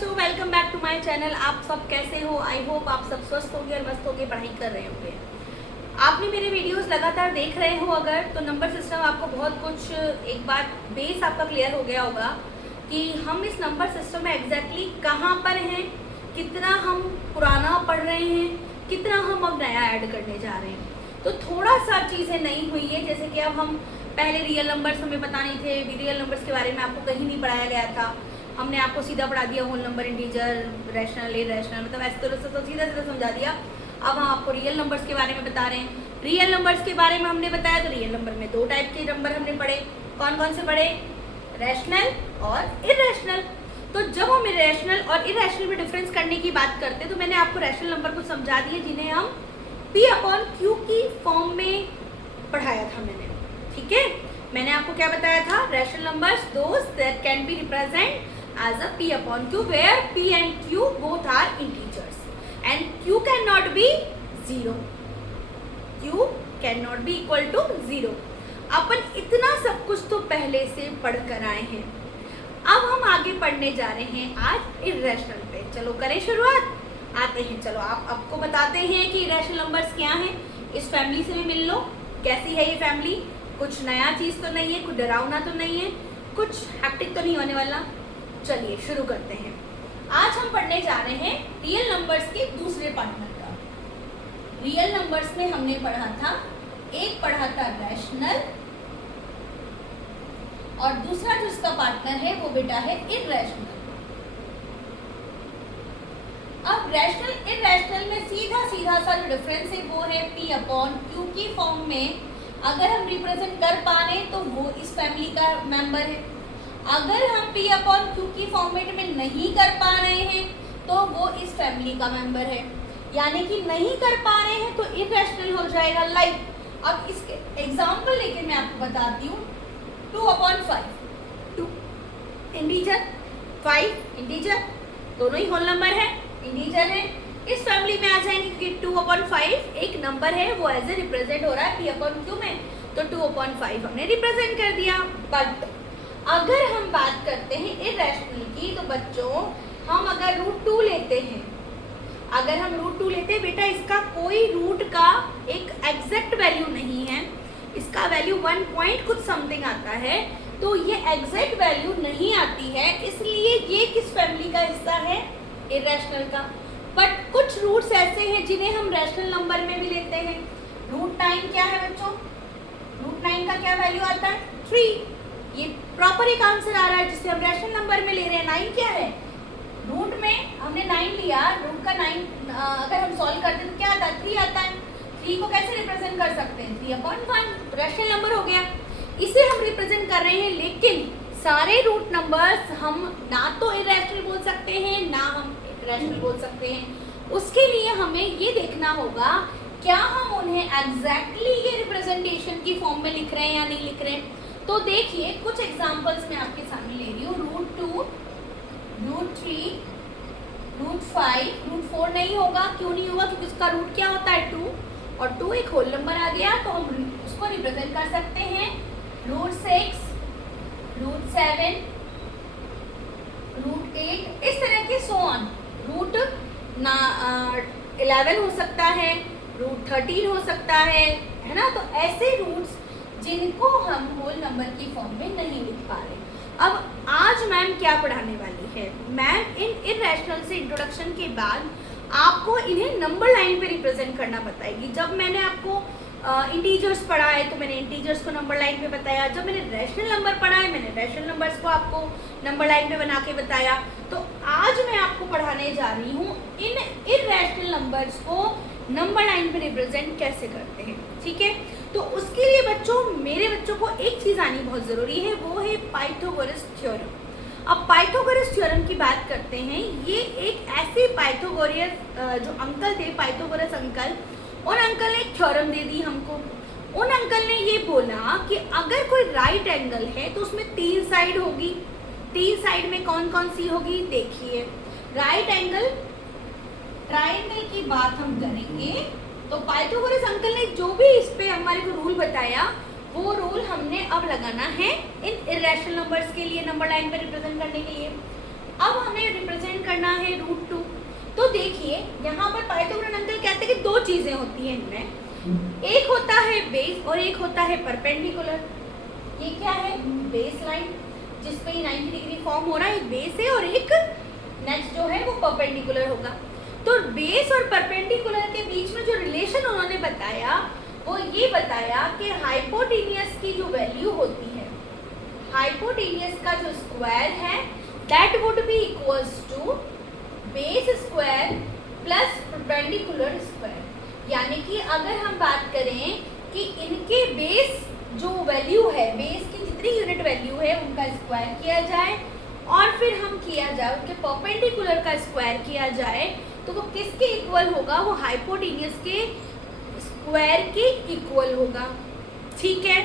बच्चों, welcome back to my channel. आप सब कैसे हो? आई होप आप सब स्वस्थ होंगे और मस्त होंगे पढ़ाई कर रहे होंगे। आपने मेरे वीडियोस लगातार देख रहे हो अगर, तो नंबर सिस्टम आपको बहुत कुछ एक बार बेस आपका क्लियर हो गया होगा कि हम इस नंबर सिस्टम में एग्जैक्टली कहाँ पर हैं, कितना हम पुराना पढ़ रहे हैं, कितना हम अब नया ऐड करने जा रहे हैं। तो थोड़ा सा चीज़ें नई हुई है, जैसे कि अब हम पहले रियल नंबर्स हमें पता नहीं थे, रियल नंबर्स के बारे में आपको कहीं नहीं पढ़ाया गया था। हमने आपको सीधा पढ़ा दिया whole number, integer, rational, irrational, मतलब ऐसे तरह से तो सीधा सीधा समझा दिया। अब हम आपको रियल नंबर्स के बारे में बता रहे हैं। रियल नंबर्स के बारे में हमने बताया, तो रियल नंबर में दो टाइप के नंबर हमने पढ़े। कौन कौन से पढ़े? रैशनल और इरैशनल। तो जब हम रैशनल और इरैशनल में डिफरेंस करने की बात करते हैं, तो मैंने आपको रैशनल नंबर को समझा दिए जिन्हें हम P/Q की फॉर्म में पढ़ाया था मैंने। ठीक है, मैंने आपको क्या बताया था? Rational numbers those that can be represent as a P/Q where P and Q both are integers and Q cannot be 0. Q cannot be equal to 0. अपन इतना सब कुछ तो पहले से पढ़ कर आए हैं। अब हम आगे पढ़ने जा रहे हैं आज इरैशनल पे। चलो करें शुरुआत, आते हैं। चलो आपको बताते हैं कि इरैशनल नंबर्स क्या हैं। इस फैमिली से भी मिल लो, कैसी है ये फैमिली। कुछ नया चीज़ तो नहीं है, कुछ डरावना तो नहीं है, कुछ हैक्टिक तो नहीं होने वाला। चलिए शुरू करते हैं। आज हम पढ़ने जा रहे हैं रियल नंबर्स के दूसरे पार्टनर का। रियल नंबर्स में हमने पढ़ा था, एक पढ़ा था रैशनल और दूसरा जो इसका पार्टनर है वो बेटा है इरैशनल। अब रैशनल इरैशनल में सीधा सीधा सा जो डिफरेंस है वो है P/Q की फॉर्म में अगर हम रिप्रेजेंट कर पा रहे तो वो इस फैमिली का मेंबर है। अगर हम P/Q की फॉर्मेट में नहीं कर पा रहे हैं तो वो इस फैमिली का मेंबर है। यानी कि नहीं कर पा रहे हैं तो इरैशनल हो जाएगा। लाइक अब इसके एग्जांपल लेके मैं आपको बताती हूँ। 2/5, 2 इंटीजर, 5 इंटीजर, दोनों ही होल नंबर है, इंटीजर है। इस फैमिली में आ जाएंगे कि 2/5 एक नंबर है, वो एज ए रिप्रेजेंट हो रहा है P/Q में, तो 2/5 हमने रिप्रेजेंट कर दिया। बट अगर हम बात करते हैं इरैशनल की, तो बच्चों हम अगर √2 लेते हैं, अगर हम √2 लेते हैं बेटा, इसका कोई रूट का एक एग्जैक्ट वैल्यू नहीं है, इसका वैल्यू 1 पॉइंट कुछ समथिंग आता है, तो ये एग्जैक्ट वैल्यू नहीं आती है, इसलिए ये किस फैमिली का हिस्सा है? इरैशनल का। बट कुछ रूट्स ऐसे हैं जिन्हें हम रैशनल नंबर में भी लेते हैं। √9 क्या है बच्चों? √9 का क्या वैल्यू आता है? 3। ये प्रॉपर एक आंसर आ रहा है जिसे हम रैशनल नंबर में ले रहे हैं। 9 क्या है? रूट में हमने 9 लिया, रूट का 9 अगर हम सॉल्व करते हैं तो क्या आता है? 3 आता है। 3 को कैसे रिप्रेजेंट कर सकते हैं? 3/1 रैशनल नंबर हो गया। इसे हम रिप्रेजेंट कर रहे हैं, लेकिन सारे रूट नंबर्स हम ना तो इरैशनल बोल सकते हैं ना हम रैशनल बोल सकते हैं। उसके लिए हमें ये देखना होगा क्या हम उन्हें एग्जैक्टली ये रिप्रेजेंटेशन की फॉर्म में लिख रहे हैं या नहीं लिख रहे हैं। तो देखिए कुछ एग्जांपल्स मैं आपके सामने ले रही हूँ। √2, √3, √5, √4 नहीं होगा। क्यों नहीं होगा? क्योंकि उसका रूट क्या होता है? 2, और 2 एक होल नंबर आ गया, तो हम उसको रिप्रेजेंट कर सकते हैं। √6, √7, √8, इस तरह के सो ऑन। √11 हो सकता है, √13 हो सकता है ना। तो ऐसे रूट्स जिनको हम होल नंबर की फॉर्म में नहीं लिख पा रहे। अब आज मैम क्या पढ़ाने वाली है? मैम इन इरैशनल से इंट्रोडक्शन के बाद आपको इन्हें नंबर लाइन पे रिप्रेजेंट करना बताएगी। जब मैंने आपको इंटीजर्स पढ़ा है तो मैंने इंटीजर्स को नंबर लाइन पे बताया। जब मैंने रैशनल नंबर पढ़ा है मैंने रैशनल नंबर्स को आपको नंबर लाइन पे बना के बताया। तो आज मैं आपको पढ़ाने जा रही हूँ इन इरैशनल नंबर्स को नंबर लाइन पे रिप्रेजेंट कैसे करते हैं। ठीक है, तो उसके लिए बच्चों, मेरे बच्चों को एक चीज़ आनी बहुत ज़रूरी है, वो है पाइथागोरस थ्योरम। अब पाइथागोरस थ्योरम की बात करते हैं। ये एक ऐसे पाइथागोरस जो अंकल थे, पाइथागोरस अंकल, उन अंकल ने एक थ्योरम दे दी हमको। उन अंकल ने ये बोला कि अगर कोई राइट एंगल है तो उसमें 3 साइड होगी। 3 साइड में कौन कौन सी होगी? देखिए, राइट एंगल ट्राइंगल की बात हम करेंगे तो पाइथागोरस अंकल ने जो भी इस पे हमारे को रूल बताया, वो रूल हमने अब लगाना है इन इरैशनल नंबर्स के लिए, नंबर लाइन पे रिप्रेजेंट करने के लिए। अब हमें रिप्रेजेंट करना है √2। तो देखिए यहाँ पर पाइथागोरन अंकल कहते हैं कि दो चीजें होती हैं इनमें, एक होता है बेस और एक होता है परपेंडिकुलर। ये क्या है? बेस लाइन, जिसपे 90 डिग्री फॉर्म हो रहा है, एक बेस है और एक नेक्स्ट जो है वो परपेंडिकुलर होगा। तो बेस और परपेंडिकुलर के बीच में जो रिलेशन उन्होंने बताया वो ये बताया कि हाइपोटेनियस की जो वैल्यू होती है, हाइपोटेनियस का जो स्क्वायर है that would be equals to base square plus perpendicular square. यानी कि अगर हम बात करें कि इनके बेस जो वैल्यू है, बेस की जितनी यूनिट वैल्यू है उनका स्क्वायर किया जाए और फिर हम किया जाए उनके परपेंडिकुलर का स्क्वायर किया जाए, तो वो किसके इक्वल होगा? वो हाइपोटेनियस के स्क्वायर के इक्वल होगा। ठीक है,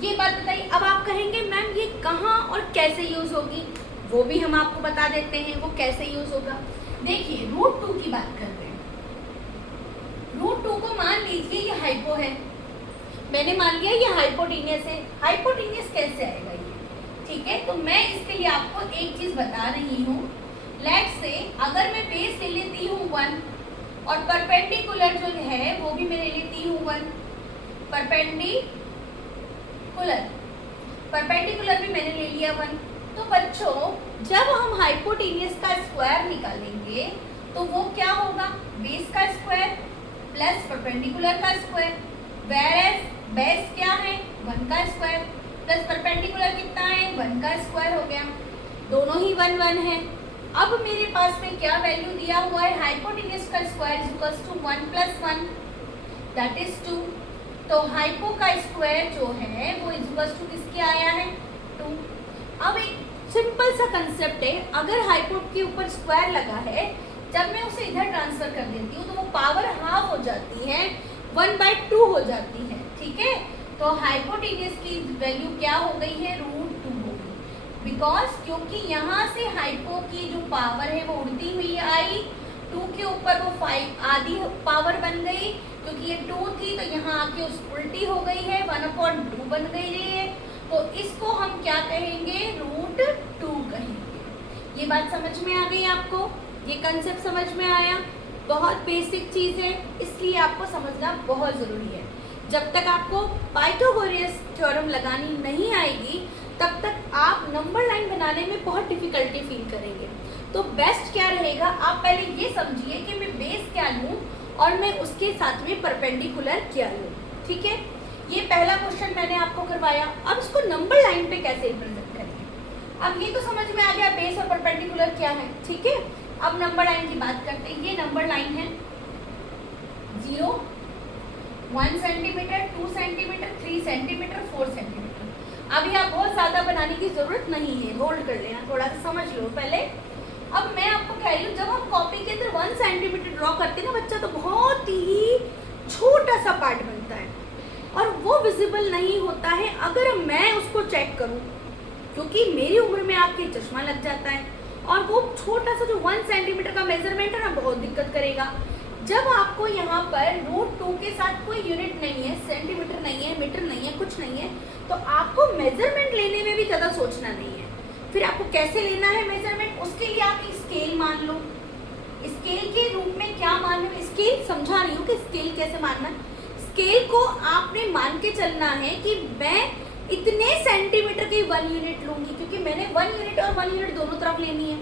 ये बात बताइए। अब आप कहेंगे मैम ये कहाँ और कैसे यूज होगी, वो भी हम आपको बता देते हैं वो कैसे यूज होगा। देखिए √2 की बात कर रहे हैं। √2 को मान लीजिए ये हाइपो है, मैंने मान लिया ये हाइपोटेनियस है। हाइपोटेनियस कैसे आएगा ये? ठीक है, तो मैं इसके लिए आपको एक चीज बता रही हूँ। लेट्स से अगर मैं बेस ले लेती हूँ 1 और परपेंडिकुलर जो है वो भी मैं ले लेती हूँ 1, परपेंडिकुलर भी मैंने ले लिया 1। तो बच्चों जब हम हाइपोटेनियस का स्क्वायर निकालेंगे तो वो क्या होगा? बेस का स्क्वायर प्लस परपेंडिकुलर का स्क्वायर, वेयरएज बेस क्या है? 1 का स्क्वायर प्लस परपेंडिकुलर कितना है? 1 का स्क्वायर हो गया, दोनों ही 1 1 है। अब मेरे पास में क्या वैल्यू दिया हुआ है? हाइपोटेनियस का square is equals to 1 + 1 that is 2। तो हाइपो का स्क्वायर जो है वो इज इक्वल्स टू किसके आया है? 2। अब एक सिंपल सा कंसेप्ट है, अगर हाइपो के ऊपर स्क्वायर लगा है, जब मैं उसे इधर ट्रांसफर कर देती हूँ तो वो पावर हाफ हो जाती है, 1/2 हो जाती है। ठीक है, तो हाइपोटेनियस की वैल्यू क्या हो गई है? √2 हो गई, बिकॉज क्योंकि यहाँ से हाइपो की जो पावर है वो उड़ती हुई आई, 2 के ऊपर वो 5 आधी पावर बन गई, क्योंकि ये 2 थी तो यहाँ आके उस उल्टी हो गई है, 1/2 बन गई है। तो इसको हम क्या कहेंगे? √2 कहेंगे। ये बात समझ में आ गई आपको? ये कंसेप्ट समझ में आया? बहुत बेसिक चीज़ है, इसलिए आपको समझना बहुत ज़रूरी है। जब तक आपको पाइथागोरस थ्योरम लगानी नहीं आएगी तब तक आप नंबर लाइन बनाने में बहुत डिफिकल्टी फील करेंगे। तो बेस्ट क्या रहेगा, आप पहले ये समझिए कि मैं बेस क्या लूँ और मैं उसके साथ में परपेंडिकुलर क्या लूँ। ठीक है, ये पहला क्वेश्चन मैंने आपको करवाया। अब इसको नंबर लाइन पे कैसे रिप्रेजेंट करेंगे? अब ये तो समझ में आ गया बेस और परपेंडिकुलर क्या है। ठीक है, अब नंबर लाइन की बात करते हैं। ये नंबर लाइन है 0, 1 सेंटीमीटर, 2 सेंटीमीटर, 3 सेंटीमीटर, 4 सेंटीमीटर। अभी आप बहुत ज़्यादा बनाने की ज़रूरत नहीं है, होल्ड कर लेना, थोड़ा सा समझ लो पहले। अब मैं आपको कह रही हूँ, जब हम कॉपी के अंदर 1 सेंटीमीटर ड्रॉ करते हैं ना बच्चा, तो बहुत ही छोटा सा पार्ट बनता है और वो विजिबल नहीं होता है अगर मैं उसको चेक करूं, क्योंकि मेरी उम्र में आपके चश्मा लग जाता है और वो छोटा सा जो 1 सेंटीमीटर का मेजरमेंट है ना बहुत दिक्कत करेगा। जब आपको यहाँ पर √2 के साथ कोई यूनिट नहीं है, सेंटीमीटर नहीं है, मीटर नहीं है, कुछ नहीं है, तो आपको मेजरमेंट लेने में भी ज़्यादा सोचना नहीं है। फिर आपको कैसे लेना है मेजरमेंट, उसके लिए आप एक स्केल मान लो। स्केल के रूप में क्या मान लो, स्केल समझा रही हूँ कि स्केल कैसे मानना है। स्केल को आपने मान के चलना है कि मैं इतने सेंटीमीटर की 1 यूनिट लूंगी, क्योंकि मैंने 1 यूनिट और 1 यूनिट दोनों तरफ लेनी है।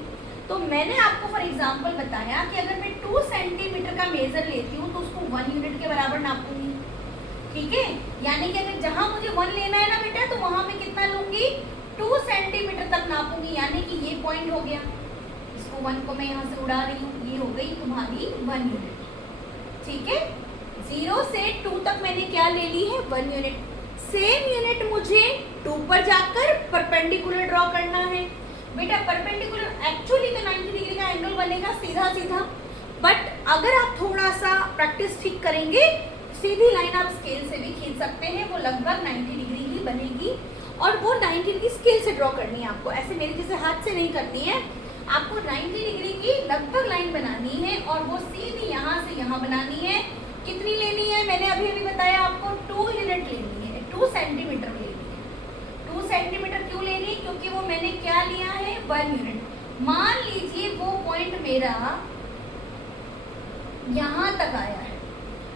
तो मैंने आपको फॉर एग्जांपल बताया कि अगर मैं 2 सेंटीमीटर का मेजर लेती हूँ तो उसको 1 यूनिट के बराबर नापूंगी। ठीक है, यानी कि अगर जहाँ मुझे 1 लेना है ना बेटा, तो वहाँ मैं कितना लूंगी? 2 सेंटीमीटर तक नापूंगी, यानी कि ये पॉइंट हो गया। इसको 1 को मैं यहाँ से उड़ा रही हूँ, ये हो गई तुम्हारी 1 यूनिट। ठीक है, 0 से 2 तक मैंने क्या ले ली है? 1 यूनिट। सेम यूनिट मुझे 2 पर जाकर परपेंडिकुलर ड्रॉ करना है। बेटा परपेंडिकुलर एक्चुअली तो 90 डिग्री का एंगल बनेगा सीधा सीधा, बट अगर आप थोड़ा सा प्रैक्टिस ठीक करेंगे, सीधी लाइन आप स्केल से भी खींच सकते हैं, वो लगभग 90 डिग्री ही बनेगी। और वो 90 डिग्री स्केल से ड्रॉ करनी है आपको, ऐसे मेरे जैसे हाथ से नहीं करनी है। आपको 90 डिग्री की लगभग लाइन बनानी है और वो सीधी यहाँ से यहाँ बनानी है। कितनी लेनी है? मैंने अभी अभी बताया आपको 2 यूनिट लेनी है, 2 सेंटीमीटर लेनी है। 2 सेंटीमीटर क्यों लेनी है? क्योंकि वो मैंने क्या लिया है? 1 यूनिट। मान लीजिए वो पॉइंट मेरा यहाँ तक आया है,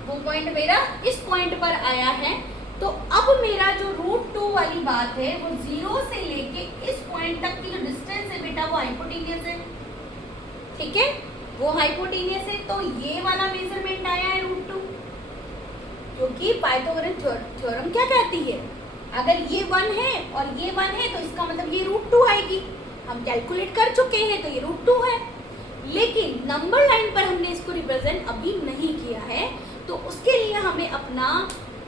वो पॉइंट मेरा इस पॉइंट पर आया है, तो अब मेरा जो √2 वाली बात है वो 0 से लेके इस पॉइंट तक की जो डिस्टेंस है बेटा वो हाइपोटेनियस है, ठीक है, वो हाइपोटेनियस है। तो ये वाला मेजरमेंट आया है √2, क्योंकि पाइथागोरस थ्योरम क्या कहती है, अगर ये 1 है और ये 1 है तो इसका मतलब ये √2 आएगी। हम कैलकुलेट कर चुके हैं तो ये √2 है, लेकिन नंबर लाइन पर हमने इसको रिप्रेजेंट अभी नहीं किया है, तो उसके लिए हमें अपना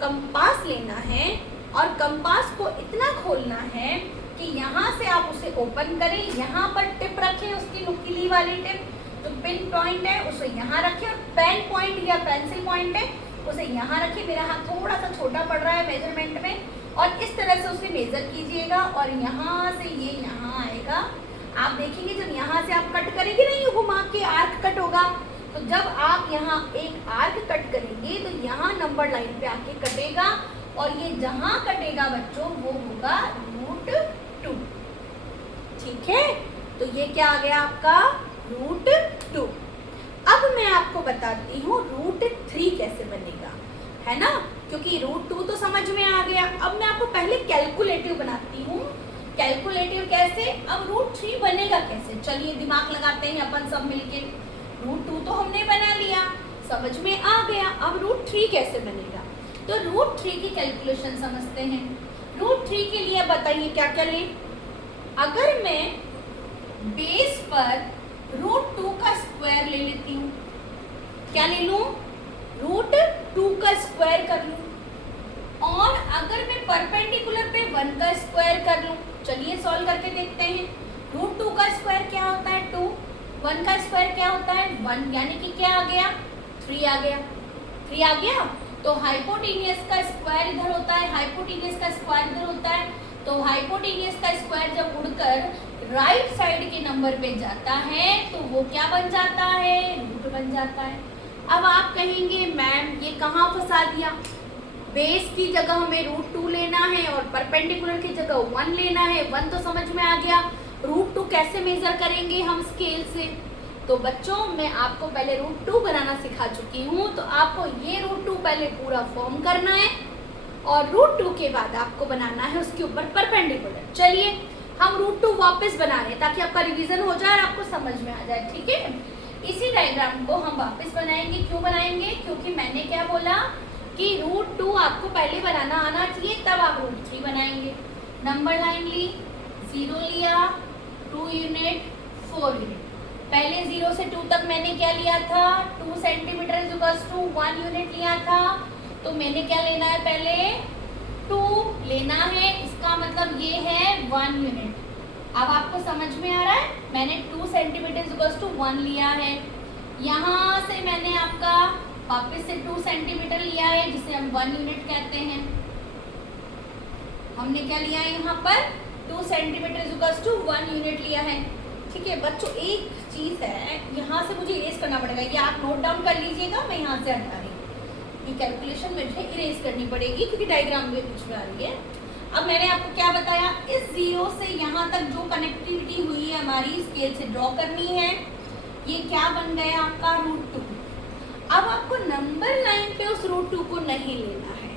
कंपास लेना है और कंपास को इतना खोलना है कि यहाँ से आप उसे ओपन करें, यहाँ पर टिप रखें, उसकी नुकीली वाली टिप जो पिन पॉइंट है उसे यहाँ रखें, और पेन पॉइंट या पेंसिल पॉइंट है उसे यहाँ रखें। मेरा हाथ थोड़ा सा छोटा पड़ रहा है मेजरमेंट में, और इस तरह से उसे मेजर कीजिएगा और यहाँ से ये यहाँ आएगा। आप देखेंगे जब यहाँ से आप कट करेंगे ना, ये घुमा के आर्क कट होगा, तो जब आप यहाँ एक आर्क कट करेंगे तो यहाँ नंबर लाइन पे आके कटेगा, और ये जहाँ कटेगा बच्चों वो होगा √2, ठीक है। तो ये क्या आ गया आपका √2। अब मैं आपको बताती हूँ √3 कैसे बनेगा, है ना, क्योंकि √2 तो समझ में आ गया। अब मैं आपको पहले कैलकुलेटिव बनाती हूँ। कैलकुलेटिव कैसे, अब √3 बनेगा कैसे, चलिए दिमाग लगाते हैं अपन सब मिलके। √2 तो हमने बना लिया, समझ में आ गया, अब √3 कैसे बनेगा। तो √3 की कैलकुलेशन समझते हैं। √3 के लिए बताइए क्या क्या लें। अगर मैं बेस पर √2 का स्क्वायर ले लेती हूँ, क्या ले लूँ, √2 का स्क्वायर कर लूँ, और अगर मैं परपेंडिकुलर पे 1 का स्क्वायर कर लूँ, चलिए सॉल्व करके देखते हैं। √2 का स्क्वायर क्या होता है 2, 1 का स्क्वायर क्या होता है 1, यानी कि क्या आ गया 3 आ गया, 3 आ गया। तो हाइपोटेनियस का स्क्वायर इधर होता है, हाइपोटेनियस का स्क्वायर इधर होता है, तो हाइपोटेनियस का स्क्वायर जब उड़कर राइट साइड के नंबर पे जाता है तो वो क्या बन जाता है, रूट बन जाता है। अब आप कहेंगे मैम ये कहाँ फंसा दिया, बेस की जगह हमें √2 लेना है और परपेंडिकुलर की जगह 1 लेना है, 1 तो समझ में आ गया, √2 कैसे मेजर करेंगे हम स्केल से। तो बच्चों मैं आपको पहले √2 बनाना सिखा चुकी हूँ, तो आपको ये √2 पहले पूरा फॉर्म करना है और √2 के बाद आपको बनाना है उसके ऊपर परपेंडिकुलर। चलिए हम √2 वापस बना रहे हैं ताकि आपका रिवीजन हो जाए और आपको समझ में आ जाए, ठीक है। इसी डायग्राम को हम वापस बनाएंगे, क्यों बनाएंगे, क्योंकि मैंने क्या बोला कि √2 आपको पहले बनाना आना चाहिए, तब आप √3 बनाएंगे। नंबर लाइन ली, 0 लिया, 2 यूनिट, 4 यूनिट। पहले 0 से 2 तक मैंने क्या लिया था 2 सेंटीमीटर इक्वल्स टू 1 यूनिट लिया था, तो मैंने क्या लेना है पहले 2 लेना है, इसका मतलब ये है 1 यूनिट। अब आपको समझ में आ रहा है, मैंने 2 सेंटीमीटर इक्वल्स टू 1 लिया है, यहाँ से मैंने आपका वापस से 2 सेंटीमीटर लिया है जिसे हम 1 यूनिट कहते हैं। हमने क्या लिया है यहाँ पर 2 सेंटीमीटर इक्वल्स टू 1 यूनिट लिया है, ठीक है। बच्चों एक चीज़ है, यहाँ से मुझे इरेज करना पड़ेगा, ये आप नोट डाउन कर लीजिएगा, मैं यहाँ से हटा रही हूँ, ये कैलकुलेशन मुझे इरेज करनी पड़ेगी क्योंकि डायग्राम भी बीच में आ रही है। अब मैंने आपको क्या बताया, इस 0 से यहाँ तक जो कनेक्टिविटी हुई है हमारी स्केल से ड्रॉ करनी है, ये क्या बन गया आपका √2। अब आपको नंबर लाइन पे उस √2 को नहीं लेना है,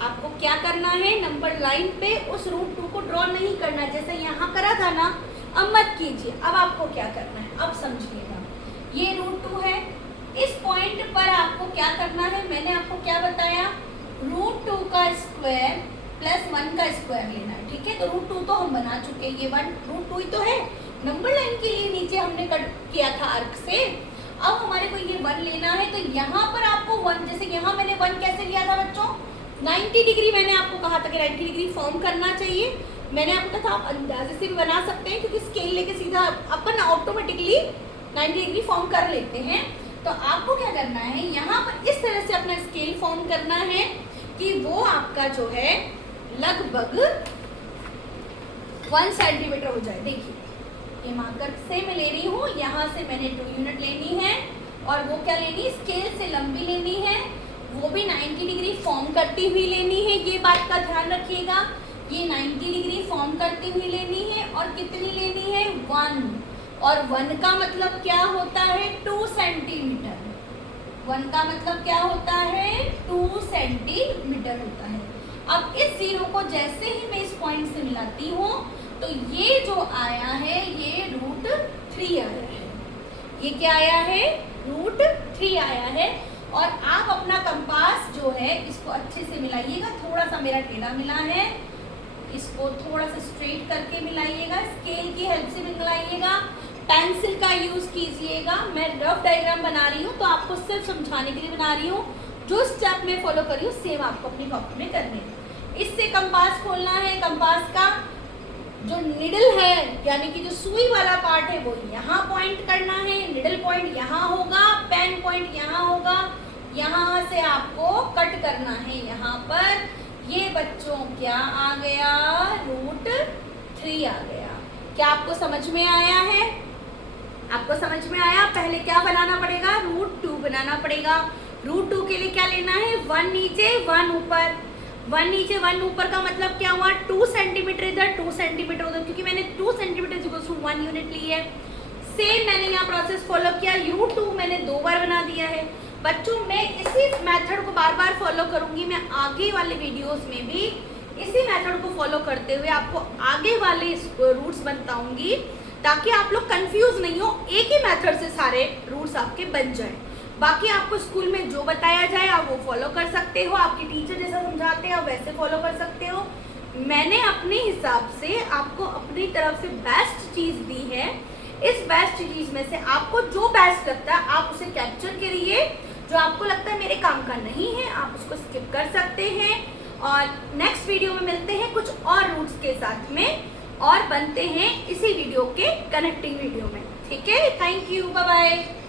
आपको क्या करना है, नंबर लाइन पे उस √2 को ड्रॉ नहीं करना, जैसे यहाँ करा था ना, अब मत कीजिए। अब आपको क्या करना है, अब समझिएगा, ये √2 है, इस पॉइंट पर आपको क्या करना है, मैंने आपको क्या बताया, √2 का स्क्वायर प्लस 1 का स्क्वायर लेना है, ठीक है। तो √2 तो हम बना चुके हैं, ये 1 √2 ही तो है, नंबर लाइन के लिए नीचे हमने कट किया था आर्क से। अब हमारे को ये 1 लेना है, तो यहाँ पर आपको 1, जैसे यहाँ मैंने 1 कैसे लिया था बच्चों 90 डिग्री, मैंने आपको कहा था कि 90 डिग्री फॉर्म करना चाहिए। मैंने आपको कहा था आप अंदाजे से भी बना सकते हैं, क्योंकि स्केल लेके सीधा अपन ऑटोमेटिकली 90 डिग्री फॉर्म कर लेते हैं। तो आपको क्या करना है, यहाँ पर इस तरह से अपना स्केल फॉर्म करना है कि वो आपका जो है लगभग 1 सेंटीमीटर हो जाए। देखिए ये मार्कर से मैं ले रही हूँ, यहाँ से मैंने 2 यूनिट लेनी है, और वो क्या लेनी, स्केल से लंबी लेनी है, वो भी 90 डिग्री फॉर्म करती हुई लेनी है, ये बात का ध्यान रखिएगा, ये 90 डिग्री फॉर्म करती हुई लेनी है, और कितनी लेनी है 1। और 1 का मतलब क्या होता है 2 सेंटीमीटर। 1 का मतलब क्या होता है 2 सेंटीमीटर होता है। अब इस 0 को जैसे ही मैं इस पॉइंट से मिलाती हूँ तो ये जो आया है ये √3 आया है। ये क्या आया है √3 आया है। और आप अपना कंपास जो है इसको अच्छे से मिलाइएगा। थोड़ा सा मेरा टेढ़ा मिला है, इसको थोड़ा सा स्ट्रेट करके मिलाइएगा। स्केल की हेल्प से मिलाइएगा, पेंसिल का यूज कीजिएगा। मैं रफ डायग्राम बना रही हूँ तो आपको सिर्फ समझाने के लिए बना रही हूँ। जो स्टेप मैं फॉलो कर रही हूँ सेम आपको अपनी कॉपी में करने हैं। इससे कंपास खोलना है। कंपास का जो निडल है यानी कि जो सुई वाला पार्ट है वो यहाँ पॉइंट करना है। निडल पॉइंट यहाँ होगा, पेन पॉइंट यहाँ होगा। यहाँ से आपको कट करना है यहाँ पर। ये बच्चों क्या आ गया √3 आ गया। क्या आपको समझ में आया है? आपको समझ में आया? पहले क्या बनाना पड़ेगा √2 बनाना पड़ेगा। √2 के लिए क्या लेना है 1 नीचे 1 ऊपर। 1 नीचे 1 ऊपर का मतलब क्या हुआ 2 सेंटीमीटर इधर 2 सेंटीमीटर उधर, क्योंकि मैंने 2 सेंटीमीटर 1 यूनिट ली है। सेम मैंने यहाँ प्रोसेस फॉलो किया। √2 मैंने 2 बार बना दिया है। बच्चों मैं इसी मेथड को बार बार फॉलो करूंगी। मैं आगे वाले वीडियोस में भी इसी मेथड को फॉलो करते हुए आपको आगे वाले रूट्स बताऊंगी ताकि आप लोग कंफ्यूज नहीं हो। एक ही मेथड से सारे रूट्स आपके बन जाए। बाकी आपको स्कूल में जो बताया जाए आप वो फॉलो कर सकते हो। आपके टीचर जैसा समझाते हैं आप वैसे फॉलो कर सकते हो। मैंने अपने हिसाब से आपको अपनी तरफ से बेस्ट चीज़ दी है। इस बेस्ट चीज़ में से आपको जो बेस्ट लगता है आप उसे कैप्चर करिए। जो आपको लगता है मेरे काम का नहीं है आप उसको स्किप कर सकते हैं। और नेक्स्ट वीडियो में मिलते हैं कुछ और रूट्स के साथ में और बनते हैं इसी वीडियो के कनेक्टिंग वीडियो में। ठीक है, थैंक यू, बाय बाय।